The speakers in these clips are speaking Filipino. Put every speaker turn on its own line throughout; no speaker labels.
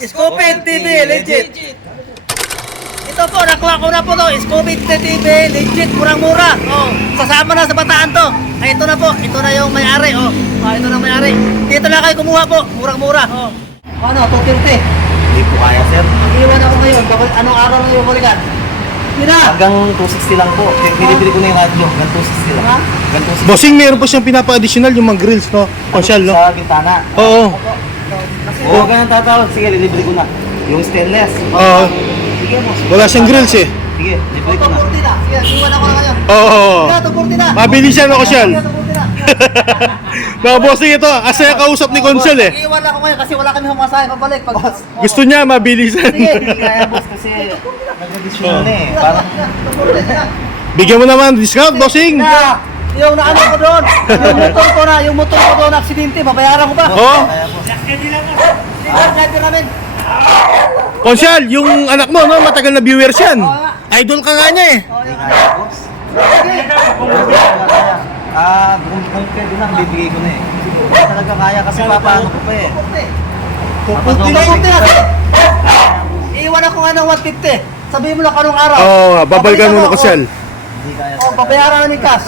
Scoopid TV, legit. Ito po, nakuha ko na po to. Scoopid TV, legit, murang-mura. Oh, sasama na sa Bataan to. Ay, ito na po. Ito na yung may-ari. Oh, ito na may-ari. Dito na kayo kumuha po. Murang-mura. Oh. Ano, 250.
Hindi po kaya, sir.
Iiwan ako ngayon. Anong araw na yung balikan? Hindi na.
Hanggang 260 lang po. Binibili ko na yung radyo. Hanggang 260 lang.
Ha?
Hanggang 260.
Bossing, meron pa siyang pinapa-additional yung mga grills, no? Consyal, no?
Sa bintana.
Oo.
Oo, ganun tatawag. Sige, libre ko na. Yung stainless.
Oo.
Sige, boss.
Wala siyang grills, eh.
Sige, libre ko na.
240 na. Sige, iwan ako na ngayon.
Oo.
Sige, 240 na.
Mabilis yan, no, Consyal?
Sige, 240 na.
Mga bossing ito, asaya kausap ni Consyal, eh.
Iiwan ako ngayon kasi wala kami humasahin pabalik. Pag
Gusto niya, mabilisan.
Sige.
Hindi kaya, boss, kasi nag-additional na eh. Parang,
Bigyan mo naman discount, bossing.
Yung naano ko doon, yung motor ko doon, aksidente, babayaran ko ba?
Oo.
kaya, boss.
Sige, namin.
Consyal, yung anak mo, no? Matagal na viewers yan. Idol ka nga niya, eh.
Hindi kaya, boss. Kung pwede lang, bibigay ko na eh. Hindi talaga kaya kasi papaano ko pa eh.
Pupunti na. Iiwan ako nga ng 150. Sabihin mo lang anong araw.
Oo, babalikan mo na, Consyal.
Hindi kaya.
Oh, babayaran na ni Cash.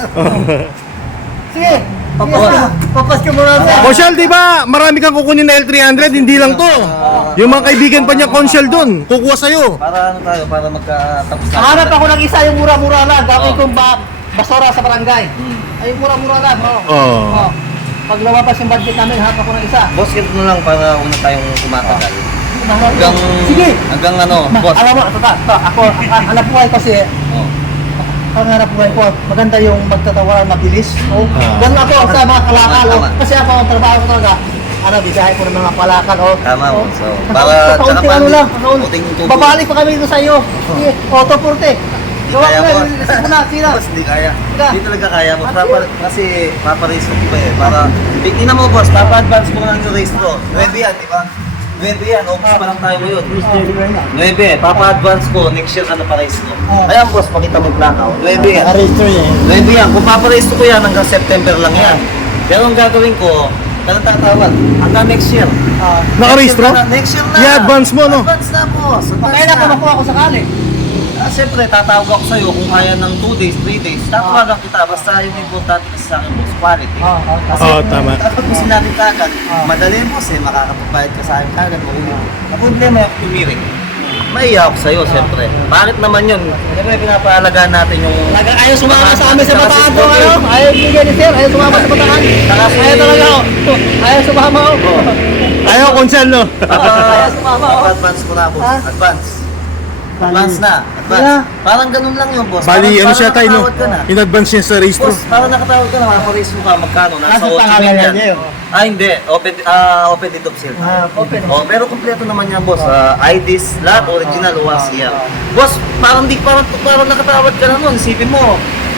Sige. Papas ka muna sa.
Consyal, di ba? Marami kang kukunin na L300, hindi lang to. Yung mga kaibigan pa niya, Consyal doon, kukuha sa'yo.
Para ano tayo, para magkatapos tayo.
Hanap ako ng isa yung mura-mura lang. Gawin kong basura sa barangay. Ay, yung mura-mura lang.
Oo.
Oh. Pag lumabas yung budget namin, hanap ako ng isa.
Boss, ito na lang para una tayong tumatagal.
Sige.
Hanggang ano, boss.
Alam mo, ako, alam ko kasi,
Oh.
ang hanap ko ko, maganda yung magtatawaran mabilis. Oh.
Ah.
Ganun ako sa mga kalakal. Oh.
Tama.
Kasi ako, ang trabaho ko talaga, bigahe ko ng mga palakal. Oh.
Tama,
Oh.
so, para-
Kaunting
tsaka
ano lang.
kaunting tubig.
Babalik pa kami dito sa iyo. Sige, auto porte.
Hindi kaya, boss.
Sina.
Boss, hindi kaya.
Sina.
Hindi talaga kaya, boss. Kasi paparesto ko pa eh. Para, tingnan mo, boss, papa-advance ko lang yung race ko. 9 yan, di ba? 9 yan, August pa lang tayo ngayon. 9, papa-advance ko, next year ka na pa-race ko. Ayan, boss, pakita mo yung plaka. 9 yan.
Arresto yan.
9 yan. Kung paparesto ko yan, hanggang September lang yan. Pero ang gagawin ko, tatawag, hanggang next year.
Nakarehistro?
Next year na.
I-advance mo, no?
Advance na, boss. Advance
Kailan ka makuha ko sakali?
Siyempre, tatawag ako sa'yo kung kaya ng 2 days, 3 days. Tatawagan kita, basta yung importante kasi sa akin, boss, quality. Kasi
Oo,
kung
tama.
tatapusin natin kagad, madali, boss, makakapagbayad ka sa akin kagad. Ang problema yung tumirik. Maiya ako sa'yo, siyempre. Bakit naman yun? Siyempre, pinapaalagaan natin yung...
Ayaw sumama sa amin sa
Saka
Bataan
si
to,
Bobby.
ano? Ayaw bigyan ni Sir, ayaw sumama sa Bataan.
Saka si-
Ayaw talaga ako. Ayaw sumama ako.
Ayaw, Consyal, no?
Ayaw sumama ako.
Advance ko na, boss.
Ha?
Advance. Advance na. Advance.
Yeah.
Parang ganun lang yun, boss.
Bali, ano
Parang
siya tayo, no?
nakatawad ka na.
In-advance niya sa registro.
Boss, parang nakatawag ka na, makaparis mo ka, magkano? Nasa 8 million yan. Hindi. Open dito of sale.
Open.
Oh, pero kompleto naman yan, boss. IDs, lahat, original, once year. Boss, parang nakatawad ka na nun. Isipin mo,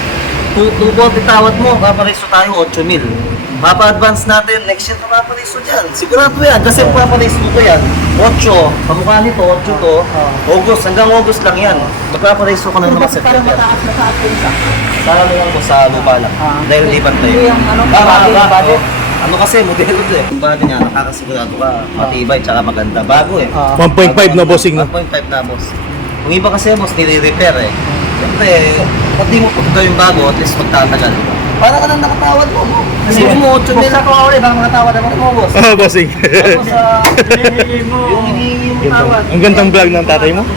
240 tawad mo, papariso tayo 8 mil. Papa-advance natin, next year pa papariso dyan. Sigurado yan, kasi papariso ko yan. 8, pamukha nito, 8 to. August, hanggang August lang yan. Magpapariso ko na naman sa
Parang
September.
mataas ko isa.
Para lang ko sa lupa lang. Dahil di bantay.
Hindi yung ano,
Tama,
budget.
Ano kasi, modelo to eh. Yung body niya, nakakasigurado ka, matibay, tsaka maganda. Bago eh.
1.5 na, bossing, no?
1.5 na, boss. Kung iba kasi, boss, nire-repair eh. Siyempre, pag di mo gawin bago, at least magtatagal. Para ka nang nakatawad mo. Kasi mo, 8 mil.
Buksan ko ako ulit, baka mga tawad ako.
Mo, boss.
Oo, bossing.
Tapos, yung hinihingi mo tawad.
Ang gandang vlog ng tatay mo.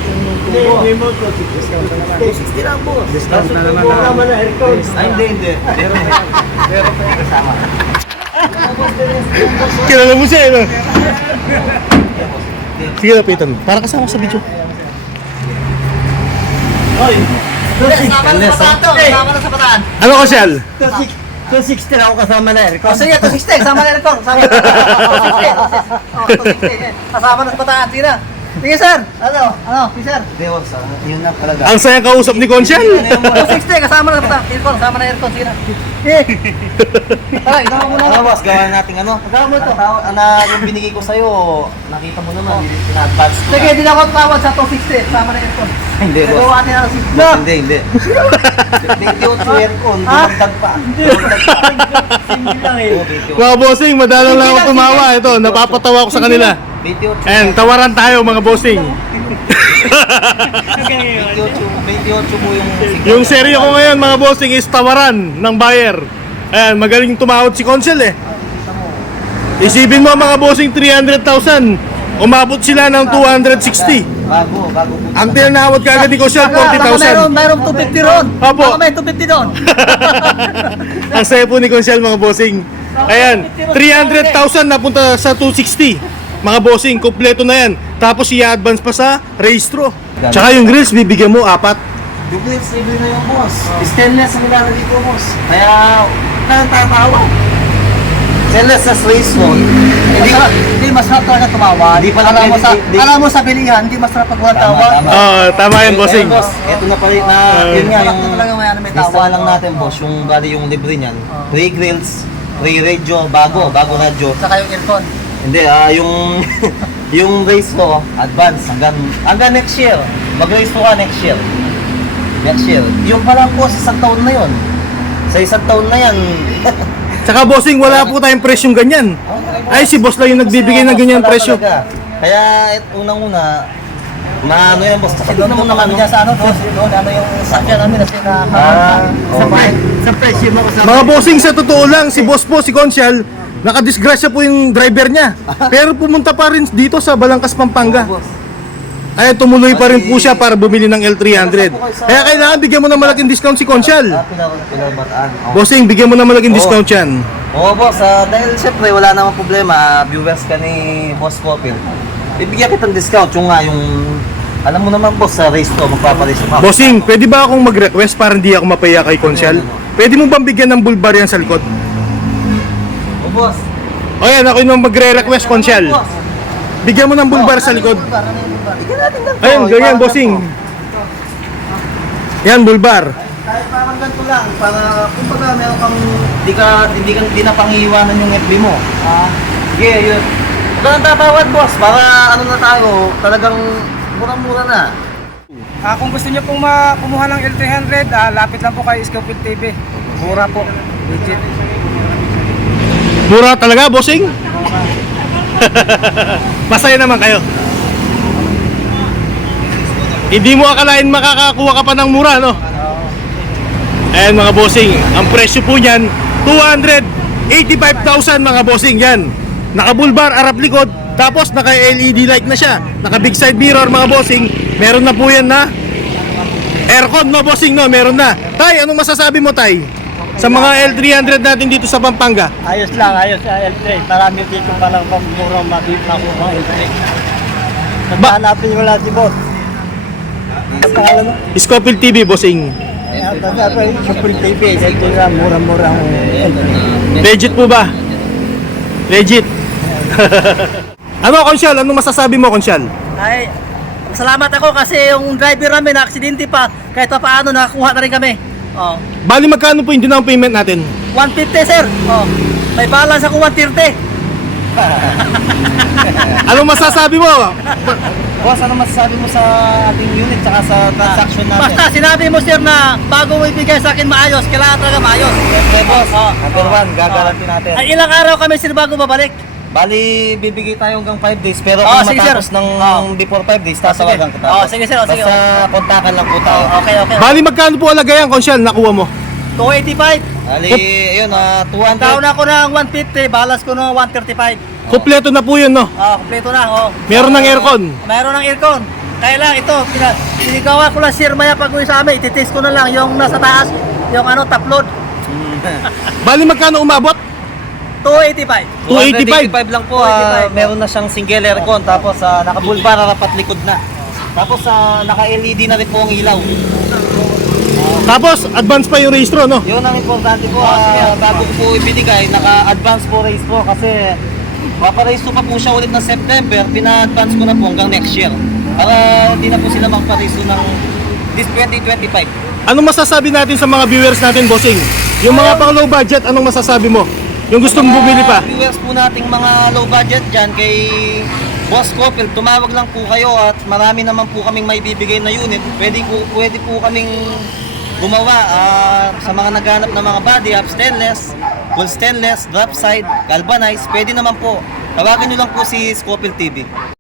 260 lang, boss. Discount na naman na. Ay, hindi. Pero pati kasama.
Kilala mo siya, no? Sige, lapitan mo. Para kasama ko sa video.
Sama na sa Bataan to. Sama na sa Bataan.
Ano, Consyal?
260 na ako kasama na Aircon. Sige, 260. Sama na Aircon. Sama na 260. Kasama na sa Bataan. Sige na. Sige, sir. Ano? Sige, sir.
Hindi, boss. Yun na talaga.
Ang sayang kausap ni Consyal.
260. Kasama na sa Bataan. Aircon. Sama na Aircon. Sige na. Sige. Ay, ikaw muna.
Ano, boss, gawa natin ano?
Gawa mo ito.
Yung binigay ko sa'yo, nakita mo naman, pina-advance ko.
Sige, hindi na ako tawad sa 260. Sama na Aircon.
Hindi, boss.
Nagawa niya ang
Boss, hindi. 28 aircon, dumagdag pa.
Hindi lang eh.
Oh, 28.
Mga bossing, madalang lang ako tumawa. Ito, napapatawa ko sa kanila.
28.
Ayan, tawaran tayo mga bossing.
28 mo yung
Yung serye ko ngayon mga bossing is tawaran ng buyer. Ayan, magaling tumawad si Consel eh. Isipin mo mga bossing 300,000. Umabot sila ng 260.
bago po.
Ang tinawad ka agad ni Consel,
Baka
40,000.
mayroong 250 ron.
Opo.
Baka may 250 doon.
Ang saya po ni Consel mga bossing. Ayan, 300,000 napunta sa 260. Mga bossing, kompleto na yan. Tapos i-advance pa sa registro. Tsaka yung grills, bibigyan mo 4.
Yung grills, libre na yung boss. Stainless ang nilalagay ko, boss. Kaya, natatawa. Stainless sa race mo.
Hindi masarap talaga tumawad.
Hindi pala
Alam mo sa
hindi-
alam mo sa bilihan, hindi masarap pag walang tawad.
Tama yan bossing.
Boss, ito na pala na, yun nga, yung
Ito talaga may ano, may
lista
tawad.
lang natin, boss. Yung bali yung libre niyan. Free grills, free radio, bago radio.
Saka yung earphone.
Hindi, yung yung race ko, advance hanggang next year. Mag-race ko ka next year. Next year. Yung palang po sa isang taon na yun. Sa isang taon na yan.
Tsaka bossing, wala po tayong presyong ganyan. Ay, si boss lang yung nagbibigay ng ganyan
Wala
presyo.
talaga. Kaya unang-una, maano yan boss.
Kasi
Tignan
doon
mo
mo
naman
naman sa ano, doon ano yung sakyan namin kasi na
okay.
sa presyo mo sa
Mga bossing, sa totoo lang, si boss po, si Conchal, nakadisgrasya po yung driver niya. Pero pumunta pa rin dito sa Balangkas, Pampanga. Ay, tumuloy pa rin po siya para bumili ng L300. Kaya kailangan bigyan mo ng malaking discount si Conchal.
Pinabataan.
Bossing, bigyan mo ng malaking discount yan.
Oo boss, dahil siyempre wala namang problema, viewers ka ni Boss Copil. Bibigyan kitang discount, yung nga yung, alam mo naman boss, sa race to, magpapareso ka.
Bossing, pwede ba akong mag-request para hindi ako mapaya kay Conchal? Pwede mo bang bigyan ng bulbar yan sa likod?
Oo boss.
O yan, ako yung magre-request, Conchal.
Boss,
Bigyan mo ng bulbar sa likod.
bigyan natin ganito.
Ayun, ganyan,
Parang
bossing.
ganito.
Yan, bulbar.
Kahit parang ganito lang, para kumbaga meron kang, di na pangiiwanan yung FB mo. Sige, yun. Huwag ka nang tatawad boss, para ano na tayo, talagang murang-mura na.
Kung gusto niyo pong kumuha ng L300, lapit lang po kay Scopit TV. Mura po. Legit.
Mura talaga, bossing? Masaya naman kayo. Hindi mo akalain makakakuha ka pa ng mura, no? Ayan mga bossing, ang presyo po niyan 285,000 mga bossing yan. Naka-bulbar, arap likod, tapos naka-LED light na siya. Naka-big side mirror mga bossing. Meron na po yan na aircon, no bossing, no? Meron na. Tay, anong masasabi mo, Tay? Sa mga L300 natin dito sa Pampanga.
Ayos lang, ayos sa L3. Marami dito palang murang mabibig ako ng L3. Hanapin nyo lang si boss. Ang pangalan mo?
Scopil TV, bossing.
Super TV. Ito na murang-murang L3.
Legit po ba? Legit. Ano, Conchal? Anong masasabi mo, Conchal?
Ay, salamat ako kasi yung driver namin na-aksidente pa. Kahit pa paano nakakuha na rin kami. Oh.
Bali, magkano po yung down payment natin?
150 sir. Oh. May balance ako 130.
Anong masasabi mo?
Boss, ano masasabi mo sa ating unit tsaka sa transaction natin?
Basta sinabi mo sir na bago mo ibigay sa akin maayos, kailangan talaga maayos.
Siyempre boss,
Oh.
number one, gagaranti natin.
Ay, ilang araw kami sir bago babalik?
Bali, bibigay tayo hanggang 5 days, pero
Oh,
kung
sige,
matapos
sir.
ng before 5 days, tatawagan kita.
Oh, sige, sir. Oh, sige.
Basta kontakan lang po tayo.
Okay, okay.
Bali, magkano po alagayan, Conchal? Nakuha mo?
285.
Bali, ayun, 200.
Taon ako ng 150, balance ko ng 135.
Kompleto na po yun, no?
Kompleto na. Oh.
Meron ng aircon.
Mayroon ng aircon. Kaya lang ito, sinigawa ko lang sir maya pag uwi sa amin, ititest ko na lang yung nasa taas, yung top load.
Bali, magkano umabot?
285.
285.
285 lang po.
285,
Meron na siyang single aircon, tapos naka-bulbar, rapat likod na. Tapos naka-LED na rin po ang ilaw.
Tapos, advance pa yung registro, no?
Yun ang importante po. Bago ko po ibinigay, naka-advance po race po kasi paparace po pa po siya ulit ng September, pina-advance ko na po hanggang next year. Para hindi na po sila magpa-race ng this 2025.
Anong masasabi natin sa mga viewers natin, bossing? Yung mga pang low budget, anong masasabi mo? Yung gusto mong bumili pa?
Viewers po nating mga low budget dyan kay Boss Copil, tumawag lang po kayo at marami naman po kaming may bibigay na unit. Pwede po kaming gumawa sa mga naghanap ng mga body up, stainless, full stainless, drop side, galvanized, pwede naman po. Tawagan nyo lang po si Scofield TV.